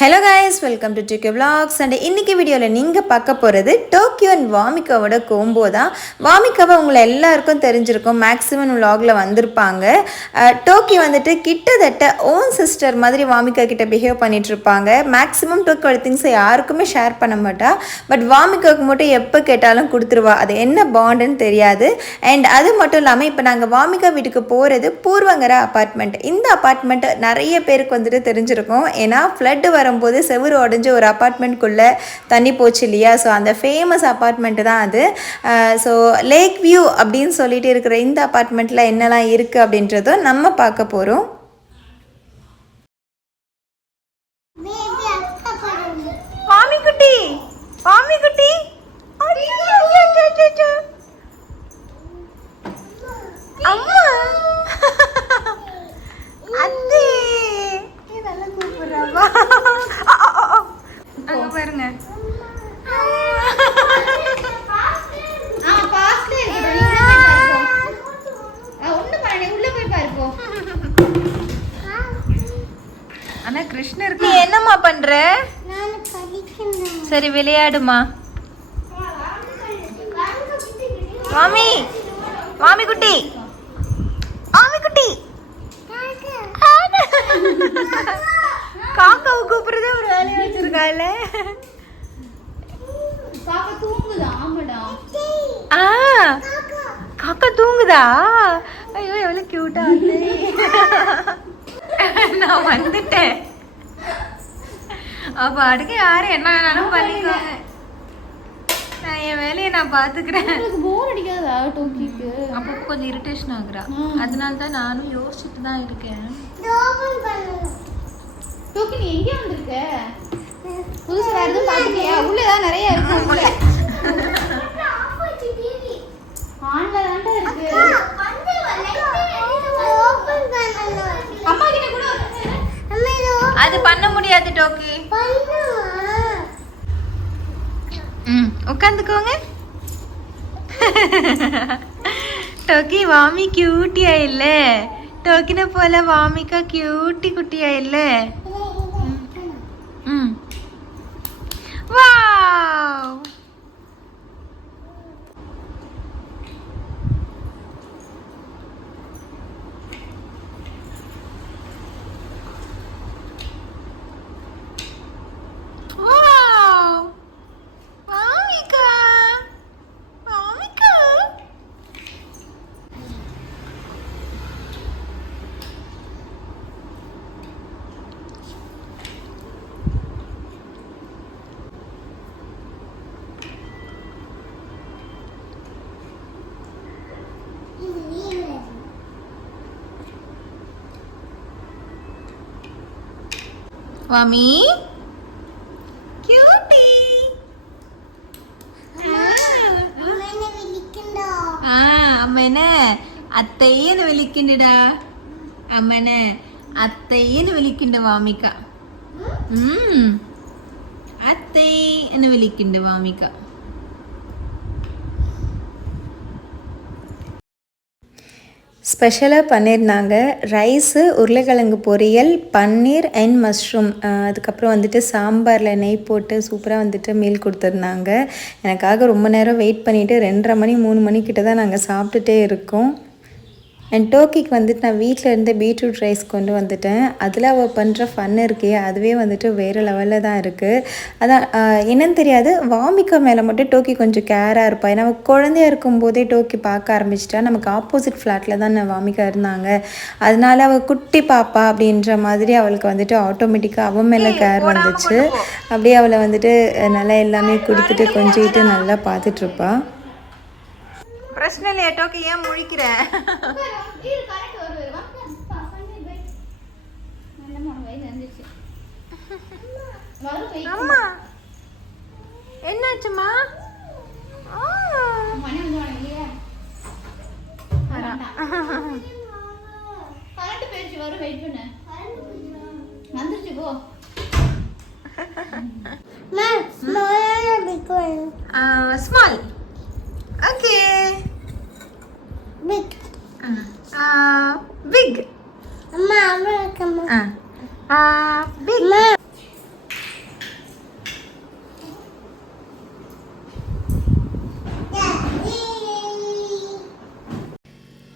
Hello guys, welcome to DK vlogs. And இன்றைக்கி வீடியோவில் நீங்கள் பார்க்க போகிறது டோக்கியோ அண்ட் வாமிகாவோட கோம்போ தான். வாமிகாவை உங்களை எல்லாருக்கும் தெரிஞ்சிருக்கும், மேக்ஸிமம் விளாகில் வந்திருப்பாங்க. டோக்கி வந்துட்டு கிட்டத்தட்ட ஓன் சிஸ்டர் மாதிரி வாமிகா கிட்ட பிஹேவ் பண்ணிகிட்ருப்பாங்க. மேக்ஸிமம் டோக்கியோட திங்ஸை யாருக்குமே ஷேர் பண்ண மாட்டா. பட் வாமிகாவுக்கு மட்டும் எப்போ கேட்டாலும் கொடுத்துருவா. அது என்ன பாண்டுன்னு தெரியாது. அண்ட் அது மட்டும் இல்லாமல் இப்போ நாங்கள் வாமிகா வீட்டுக்கு போகிறது பூர்வங்கர அப்பார்ட்மெண்ட். இந்த அப்பார்ட்மெண்ட் நிறைய பேருக்கு வந்துட்டு தெரிஞ்சிருக்கும். ஏன்னா ஃப்ளட்டு வரும்போது செவுரு உடஞ்சி ஒரு அப்பார்ட்மெண்ட்குள்ளே தண்ணி போச்சு இல்லையா. ஸோ அந்த ஃபேமஸ் அப்பார்ட்மெண்ட்டு தான் அது. ஸோ லேக் வியூ அப்படின்னு சொல்லிட்டு இருக்கிற இந்த அப்பார்ட்மெண்ட்டில் என்னெல்லாம் இருக்குது அப்படின்றதும் நம்ம பார்க்க போகிறோம். வாமிக்குட்டி, வாமிக்குட்டி, அம்மா அத்தே நல்லா கூப்பிடுறாவா. அங்க பாருங்க. ஆனா கிருஷ்ணருக்கு நீ என்னம்மா பண்ற? சரி விளையாடுமா. மாமி, மாமி குட்டி, மாமி குட்டி, காக்காவை கூப்பிடுறதே ஒரு வேலையை வச்சிருக்காள். காக்கா தூங்குதா? ஐயோ எவ்வளவு கியூட்டா வந்து. நான் வந்துட்டேன். அப்ப அடுக்க யாரும் என்ன வேணாலும் பண்ணிக்கோங்க, நான் என் வேலையை நான் பாத்துக்கிறேன். போர் அடிக்காதா டோக்கிக்கு? அப்போ கொஞ்சம் இரிட்டேஷன் ஆகுறா. அதனால தான் நானும் யோசிச்சுட்டு தான் இருக்கேன். டோக்கி நீ எங்க வந்திருக்க? புதுசா வேற எதுவும் பாத்துக்கியா? உள்ள தான் நிறைய இருக்கு. உள்ள ஆன்ல தான்டா இருக்கு. அம்மா கிட்ட கூட அது பண்ண முடியாது டோக்கி. உட்காந்துக்கோங்க. டோக்கி வாமி கியூட்டியா இல்ல? டோக்கின போல வாமிக்கா கியூட்டி குட்டியா இல்ல? வாவ், வாமி கியூட்டி. அம்மன அத்தையன்னு விളിക്കണ്ടടാ. അമ്മന അത്തയ്യെന്ന് വിളിക്കണ്ട വാമിക. അത്തേ എന്ന് വിളിക്കണ്ട വാമിക. ஸ்பெஷலாக பண்ணியிருந்தாங்க. ரைஸு, உருளைக்கிழங்கு பொரியல், பன்னீர் அண்ட் மஷ்ரூம். அதுக்கப்புறம் வந்துட்டு சாம்பாரில் நெய் போட்டு சூப்பராக வந்துட்டு மீல் கொடுத்துருந்தாங்க. எனக்காக ரொம்ப நேரம் வெயிட் பண்ணிவிட்டு 2:30 மணி 3 மணிக்கிட்ட தான் நாங்கள் சாப்பிட்டுட்டே இருக்கோம். அண்ட் டோக்கிக்கு வந்துட்டு நான் வீட்டில் இருந்து பீட்ரூட் ரைஸ் கொண்டு வந்துட்டேன். அதில் அவள் பண்ணுற ஃபன் இருக்கே, அதுவே வந்துட்டு வேறு லெவலில் தான் இருக்குது. அதான் என்னன்னு தெரியாது, வாமிகா மேலே மட்டும் டோக்கி கொஞ்சம் கேராக இருப்பாள். ஏன்னா அவள் குழந்தையாக இருக்கும்போதே டோக்கி பார்க்க ஆரம்பிச்சிட்டா. நமக்கு ஆப்போசிட் ஃப்ளாட்டில் தான் வாமிகா இருந்தாங்க. அதனால அவள் குட்டி பாப்பா அப்படின்ற மாதிரி அவளுக்கு வந்துட்டு ஆட்டோமேட்டிக்காக அவன் மேலே கேர் வந்துச்சு. அப்படியே அவளை வந்துட்டு நல்லா எல்லாமே கொடுத்துட்டு கொஞ்சிட்டு நல்லா பார்த்துட்ருப்பா. பிரச்சனை இல்லையா டோக்கி, ஏன் முழிக்கிற? அம்மா என்னாச்சுமா? Small. Okay. Big. Big. Mama, come on. Big. Ma.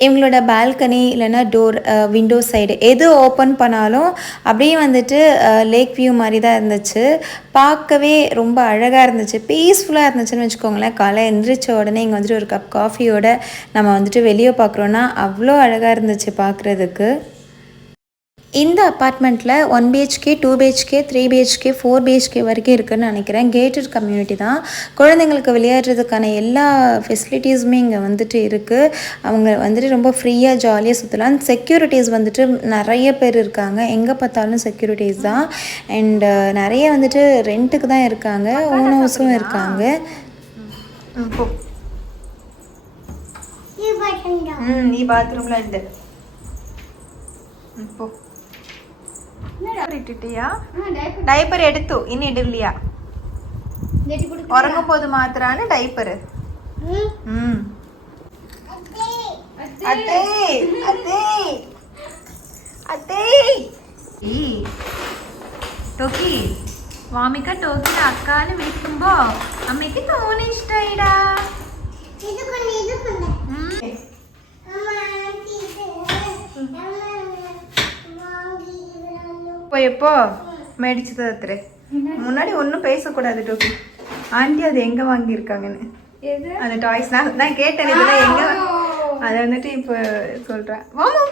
இவங்களோட பால்கனி இல்லைன்னா டோர் விண்டோ சைடு எது ஓப்பன் பண்ணாலும் அப்படியே வந்துட்டு லேக் வியூ மாதிரி தான் இருந்துச்சு. பார்க்கவே ரொம்ப அழகாக இருந்துச்சு, பீஸ்ஃபுல்லாக இருந்துச்சுன்னு வச்சுக்கோங்களேன். காலை எந்திரிச்ச உடனே இங்கே வந்துட்டு ஒரு கப் காஃபியோட நம்ம வந்துட்டு வெளியே பார்க்குறோன்னா அவ்வளோ அழகாக இருந்துச்சு பார்க்குறதுக்கு. இந்த அப்பார்ட்மெண்ட்டில் 1 BHK 2 BHK 3 BHK 4 BHK வரைக்கும் இருக்குதுன்னு நினைக்கிறேன். கேட்டட் கம்யூனிட்டி தான். குழந்தைங்களுக்கு விளையாடுறதுக்கான எல்லா ஃபெசிலிட்டிஸுமே இங்கே வந்துட்டு இருக்குது. அவங்க வந்துட்டு ரொம்ப ஃப்ரீயாக ஜாலியாக சுற்றலாம். செக்யூரிட்டிஸ் வந்துட்டு நிறைய பேர் இருக்காங்க, எங்கே பார்த்தாலும் செக்யூரிட்டிஸ் தான். அண்டு நிறைய வந்துட்டு ரெண்ட்டுக்கு தான் இருக்காங்க, ஓனர்ஸும் இருக்காங்க. நீ பாத்ரூமில் இல்லை போ. ഇട്ടിട്ടിയാ ഡൈപ്പർ എടുത്തു, ഇനി ഇടില്ല. ഉറങ്ങുമ്പോൾ മാത്രാണ് ഡൈപ്പർ. ടോക്കി വാമിക്ക ടോക്കിനെ അക്കാന് വിളിക്കുമ്പോ അമ്മയ്ക്ക് തോന്നി ഇഷ്ടായിടാ. எப்போ மேடிச்சது அத்தரை முன்னாடி ஒன்றும் பேசக்கூடாது டோக்கி. ஆண்டி அது எங்கே வாங்கியிருக்காங்கன்னு அந்த டாய்ஸ் நான் கேட்டேன், இதெல்லாம் எங்கே அதை வந்துட்டு இப்போ சொல்கிறேன். வாமா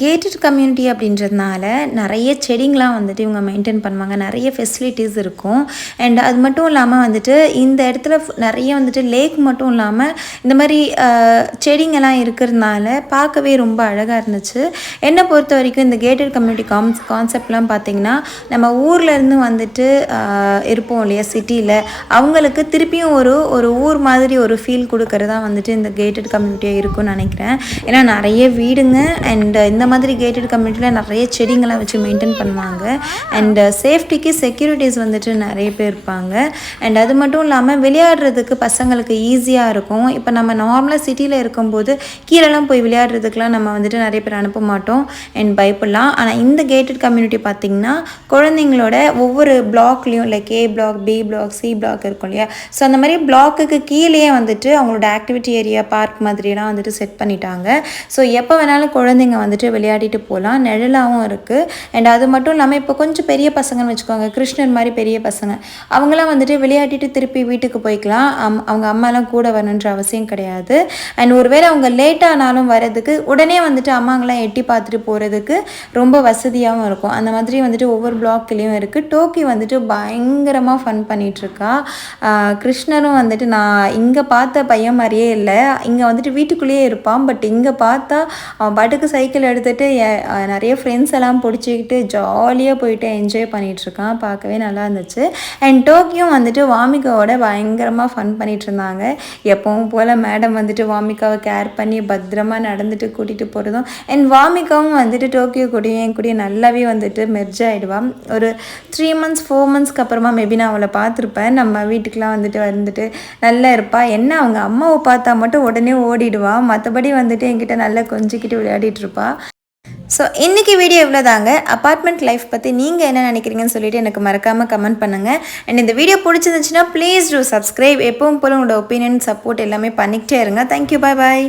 கேட்டட் கம்யூனிட்டி அப்படின்றதுனால நிறைய செடிங்களாம் வந்துட்டு இவங்க மெயின்டைன் பண்ணுவாங்க, நிறைய ஃபெசிலிட்டிஸ் இருக்கும். அண்ட் அது மட்டும் இல்லாமல் வந்துட்டு இந்த இடத்துல நிறைய வந்துட்டு லேக் மட்டும் இல்லாமல் இந்த மாதிரி செடிங்கெல்லாம் இருக்கிறதுனால பார்க்கவே ரொம்ப அழகாக இருந்துச்சு. என்னை பொறுத்த வரைக்கும் இந்த கேட்டட் கம்யூனிட்டி கான்செப்ட்லாம் பார்த்திங்கன்னா நம்ம ஊர்லேருந்து வந்துட்டு இருப்போம் இல்லையா சிட்டியில், அவங்களுக்கு திருப்பியும் ஒரு ஊர் மாதிரி ஒரு ஃபீல் கொடுக்கறதா வந்துட்டு இந்த கேட்டட் கம்யூனிட்டியாக இருக்கும்னு நினைக்கிறேன். ஏன்னா நிறைய வீடுங்க அண்ட் இந்த மாதிரி கேட்டட் கம்யூனிட்டியில் நிறைய செடிங்களாம் வச்சு மெயின்டைன் பண்ணுவாங்க. அண்ட் சேஃப்டிக்கு செக்யூரிட்டிஸ் வந்துட்டு நிறைய பேர் இருப்பாங்க. அண்ட் அது மட்டும் இல்லாமல் விளையாடுறதுக்கு பசங்களுக்கு ஈஸியாக இருக்கும். இப்போ நம்ம நார்மலாக சிட்டியில் இருக்கும்போது கீழெல்லாம் போய் விளையாடுறதுக்கெலாம் நம்ம வந்துட்டு நிறைய பேர் அனுப்ப மாட்டோம் அண்ட் பயப்படலாம். ஆனால் இந்த கேட்டட் கம்யூனிட்டி பார்த்திங்கன்னா குழந்தைங்களோட ஒவ்வொரு பிளாக்லேயும் like A block, B block, C block இருக்கும் இல்லையா, ஸோ அந்த மாதிரி பிளாக்குக்கு கீழேயே வந்துட்டு அவங்களோட ஆக்டிவிட்டி ஏரியா பார்க் மாதிரியெல்லாம் வந்துட்டு செட் பண்ணிட்டாங்க. ஸோ எப்போ வேணாலும் குழந்தைங்க வந்துட்டு விளையாடிட்டு போகலாம், நிழலாகவும் இருக்குது. அண்ட் அது மட்டும் இல்லாமல் இப்போ கொஞ்சம் பெரிய பசங்கன்னு வச்சுக்கோங்க, கிருஷ்ணர் மாதிரி பெரிய பசங்க, அவங்களாம் வந்துட்டு விளையாடிட்டு திருப்பி வீட்டுக்கு போய்க்கலாம். அவங்க அம்மாலாம் கூட வரணுன்ற அவசியம் கிடையாது. அண்ட் ஒருவேளை அவங்க லேட்டானாலும் வரதுக்கு உடனே வந்துட்டு அம்மாங்களாம் எட்டி பார்த்துட்டு போகிறதுக்கு ரொம்ப வசதியாகவும் இருக்கும். அந்த மாதிரி வந்துட்டு ஒவ்வொரு பிளாக்லேயும் இருக்குது. டோக்கி வந்துட்டு பயங்கரமாக ஃபன் பண்ணிகிட்ருக்கா. கிருஷ்ணரும் வந்துட்டு நான் இங்கே பார்த்த பையன் மாதிரியே இல்லை, இங்கே வந்துட்டு வீட்டுக்குள்ளேயே இருப்பான், பட் இங்கே பார்த்தா அவன் பாட்டுக்கு சைக்கிள் எடுத்துகிட்டு நிறைய ஃப்ரெண்ட்ஸ் எல்லாம் பிடிச்சிக்கிட்டு ஜாலியாக போயிட்டு என்ஜாய் பண்ணிகிட்ருக்கான். பார்க்கவே நல்லா இருந்துச்சு. அண்ட் டோக்கியும் வந்துட்டு வாமிகாவோட பயங்கரமாக ஃபன் பண்ணிகிட்டு இருந்தாங்க. எப்பவும் போல் மேடம் வந்துட்டு வாமிகாவை கேர் பண்ணி பத்திரமாக நடந்துட்டு கூட்டிகிட்டு போகிறதும், அண்ட் வாமிகாவும் வந்துட்டு டோக்கியோ கூடயும் என் கூடயும் நல்லாவே வந்துட்டு மெர்ஜ் ஆகிடுவான். ஒரு 3 months 4 monthsக்கு அப்புறமா மேபி நான் அவளை பார்த்துருப்பேன். நம்ம வீட்டுக்கெலாம் வந்துட்டு நல்லா இருப்பாள். என்ன அவங்க அம்மாவை பார்த்தா மட்டும் உடனே ஓடிடுவாள், மற்றபடி வந்துட்டு என்கிட்ட நல்லா கொஞ்சிக்கிட்டு விளையாடிட்டு இருப்பாள். ஸோ இன்றைக்கி வீடியோ இவ்வளோதாங்க. அப்பார்ட்மெண்ட் லைஃப் பற்றி நீங்கள் என்ன நினைக்கிறீங்கன்னு சொல்லிவிட்டு எனக்கு மறக்காமல் கமெண்ட் பண்ணுங்கள். அண்ட் இந்த வீடியோ பிடிச்சிருந்துச்சுன்னா ப்ளீஸ் டூ சப்ஸ்கிரைப். எப்பவும் போல் உங்களோட ஒப்பீனியன் சப்போர்ட் எல்லாமே பண்ணிக்கிட்டே இருங்க. தேங்க்யூ, பாய் பாய்.